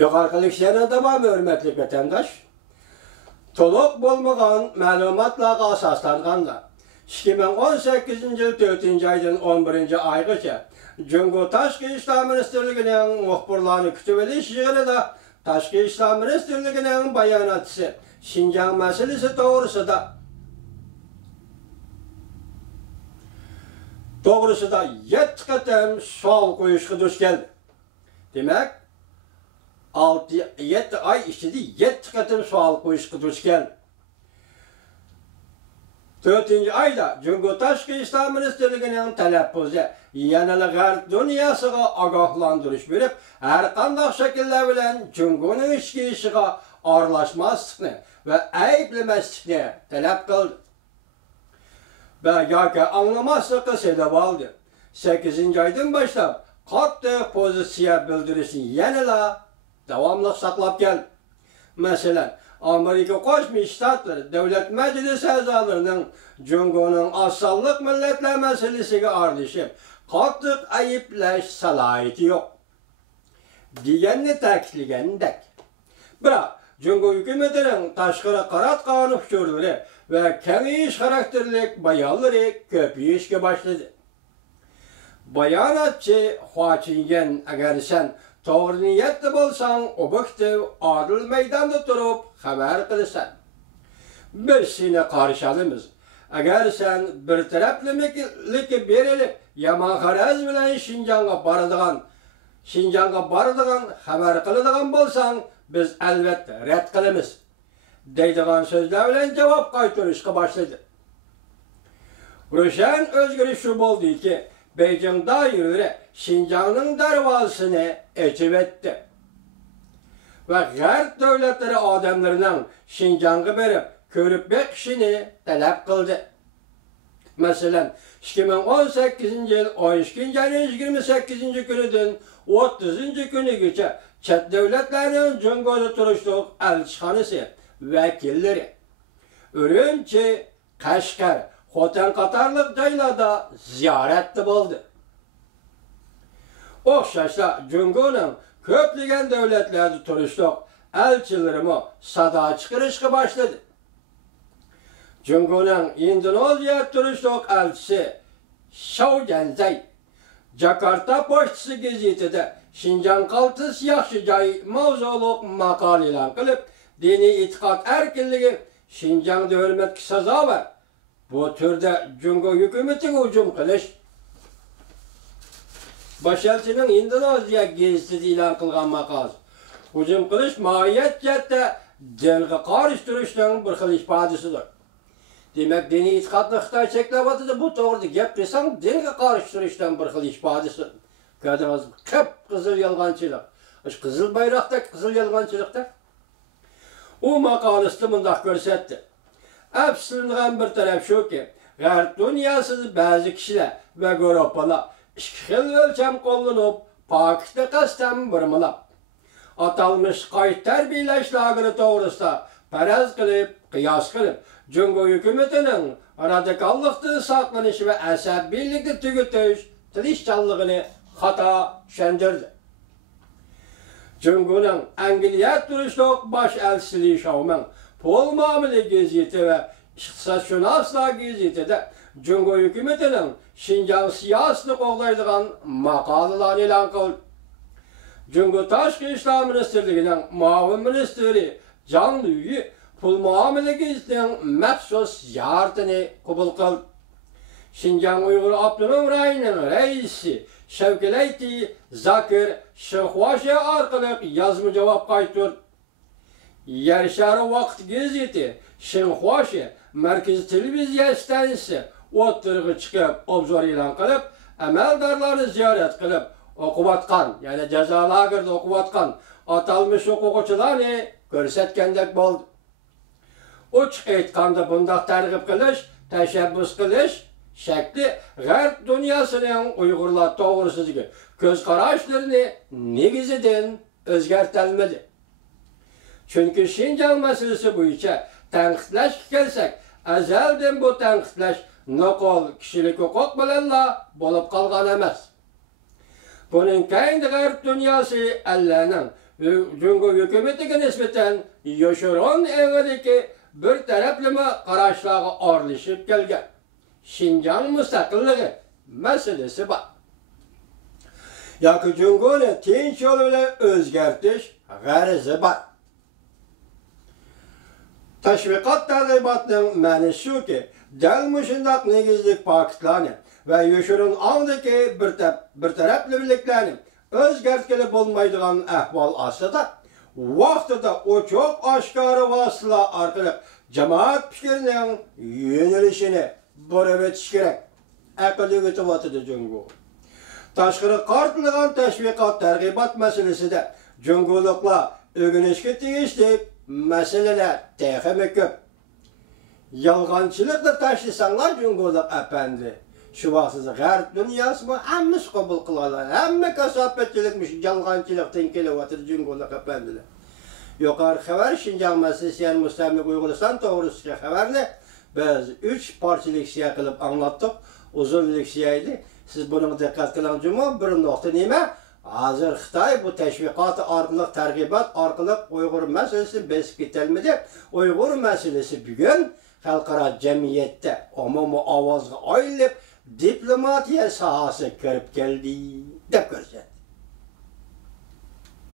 Yukarıdaki sene devam hürmetli vatandaş. Toluk bolmagan malumatlarga asaslanganda 2018 yıl 4. aydan 11. aygacha Cumhur Tashqi ishlar ministerligining muxbirlarni kutib olish yig'inida Tashqi ishlar ministerligining bayonotchisi Xinjiang masalasi to'g'risida 7 qatam savol qo'yishga duch keldi. Demak, 6-7 ay içinde 7 qatam savol qo'yishga duch keldi. 4. ayda Cumhur Tashqi ishlar ministerligining talabbuzi yanada g'arb dunyosiga ogohlantirish berib, har qanday shakllar bilan Cumhurning ichki ishiga aralashmaslikni va ayblamaslikni talab qildi. Ve yoki anlamaslikka sebep oldi. 8. aydan boshlab qattiq pozitsiya bildirishni yanada davomli saqlab keldi. Masalan, Amerika Qo'shma Shtatlari Davlat Majlisi a'zolarining Cumhurning asonliq millatlar masalasiga aralashib, qattiq ayiblash salohiyati yo'q deganni ta'kidlagandek. Biroq Cumhur hukumatining tashqari qaratgan uchurlari ve kengish xarakterlik bayonlari ko'payishga boshladi. Bayonotchi Hua Qinyan agar sen to'g'ri niyatli bo'lsang, obyektiv, adil maydonda turib xabar qilasan. Biz seni qarshi olamiz. Agar sen bir taraflilik berilib, yomon g'araz bilan Xinjiangga boradigan xabar qiladigan bo'lsang, biz albatta rad qilamiz deydigan so'zlar bilan javob qaytarishga boshladi. Ro'shan o'zgarish shu bo'ldiki, Beijing doiralari Xinjiangning darvozasini ochib etdi va g'arb davlatlari odamlarining Xinjiangga berib ko'rib beqishini talab qildi. Masalan, 2018 yil 12 ayning 28 kunidan 30 kunigacha chet davlatlarning Cumhurda turishliq elchixonasi vakillari Urumchi, Qashqar, Xotan qatorliq joylarda ziyoratda bo'ldi. O'xshashla Cumhurning ko'plagan davlatlarda turishliq elchilari sado chiqarishga boshladi. Cumhurning Indoneziya turishliq elchisi Shao Jianzai Jakarta Pochtasi gazetida Xinjiang qaltis yaxshi joy mavzuliq maqola e'lon qilib, diniy e'tiqod erkinligi Xinjiangda hurmatga sazovor. Bu turda Cumhur hukumatiga hujum qilish Bashalchining Indoneziya gazetida e'lon qilgan maqolasi. Hujum qilish mohiyat jihatda dinga qarshi turishning bir xil ifodasidir. Demak, diniy e'tiqodni Xitoy cheklayotdi, bu to'g'rida gap qilsang, dinga qarshi turishdan bir xil ifodasi. Ko'rdingiz, qip-qizil yolg'onchilik. O'sha qizil bayroqdagi qizil yolg'onchilikda u maqolasida bunday ko'rsatdi. Afsuslangan bir taraf shuki, g'arb dunyosida ba'zi kishilar va guruhlar ikki xil o'lcham qo'llanib, pokitni qasddan burmilab, atalmish qayta tarbiyalash lageri to'g'risida faraz qilib, qiyos qilib, Cumhur hukumatining radikallikdan saqlanish va asabiylikni tugutish tilishchanligini xato tushundirdi. Cumhurning Angliya turishliq bosh elchisi Shauman Pol Muomala gazeti va iqtisodshunoslar gazetida Cumhur hukumatining Xinjiang siyosatini qo'llaydigan maqolalar e'lon qildi. Cumhur Tashqi ishlar ministerligining muavin ministri Zhang Lui Pol Muomala gazetining maxsus ziyoratini qabul qildi. Xinjiang Uyg'ur avtonom rayoning raisi Shavkalayti Zakir Shixuashi orqali yozma javob qaytardi. Yer shari vaqt gazeti Xinhuashi markaziy televiziya stansiyasi o'tirg'i chiqib, obzor e'lon qilib, amaldorlarni ziyorat qilib, o'qiyotgan, ya'ni jazo lagerida o'qiyotgan atalmish o'quvchilarni ko'rsatgandek bo'ldi. Ochiq aytganda bunday targ'ib qilish, tashabbus qilish shakli g'arb dunyosining Uyg'urlar to'g'risidagi ko'z qarashlarini negizidan o'zgartirolmadi. Chunki Xinjiang masalasi bo'yicha tanqidlash kelsak, azaldan bu tanqidlash noqol kishilik huquq bilanla bo'lib qolgan emas. Buning keyingi g'arb dunyosi Allahning Cumhur hükümetiga nisbeten Yoşuron evveliki bir taraflama qarashlarga aralashib kelgan. Şinjan müstakilligi meselesi var. Yoki Cumhurni tinch yo'l bilan o'zgartirish g'arzi bor. Tashviqot targ'ibotning ma'nosi shuki, dal mushundaq negizlik faktlarni va Yoshurun oldiki bir tarafliliklarni o'zgartirib bo'lmaydigan ahvol ostida vaqtida ochiq oshkora vositalar orqali jamoat fikrining yo'nalishini borib o'tish kerak. Aql o'rgatyapti Cumhur. Tashqari qartilgan tashviqot targ'ibot masalasida Cumhurliklar o'rganishga tegishli masalalar texmi ko'p. Yolg'onchilikni tashlasanlar Cumhurlik apandi. Shu vaqtida g'arb dunyosini hammasi qabul qiladi. Hamma kasofatchilikmish yolg'onchilikdan kelyapti Cumhurlik apandilar. Yuqori xabar Şinjan masalasi mustamlik Uyg'uriston to'g'risidagi xabarni biz 3 parchalik siya qilib anglatdik. Uzunlik siya edi. Siz buni diqqat qiling Cumhur, bir nuqta nima? Hozir Xitoy bu tashviqot orqali, targ'ibot orqali Uyg'ur masalasini besib ketolmadi. Uyg'ur masalasi bugun xalqaro jamiyatda umumiy ovozga aylanib, diplomatiya sohasiga kirib keldi deb ko'rsatdi.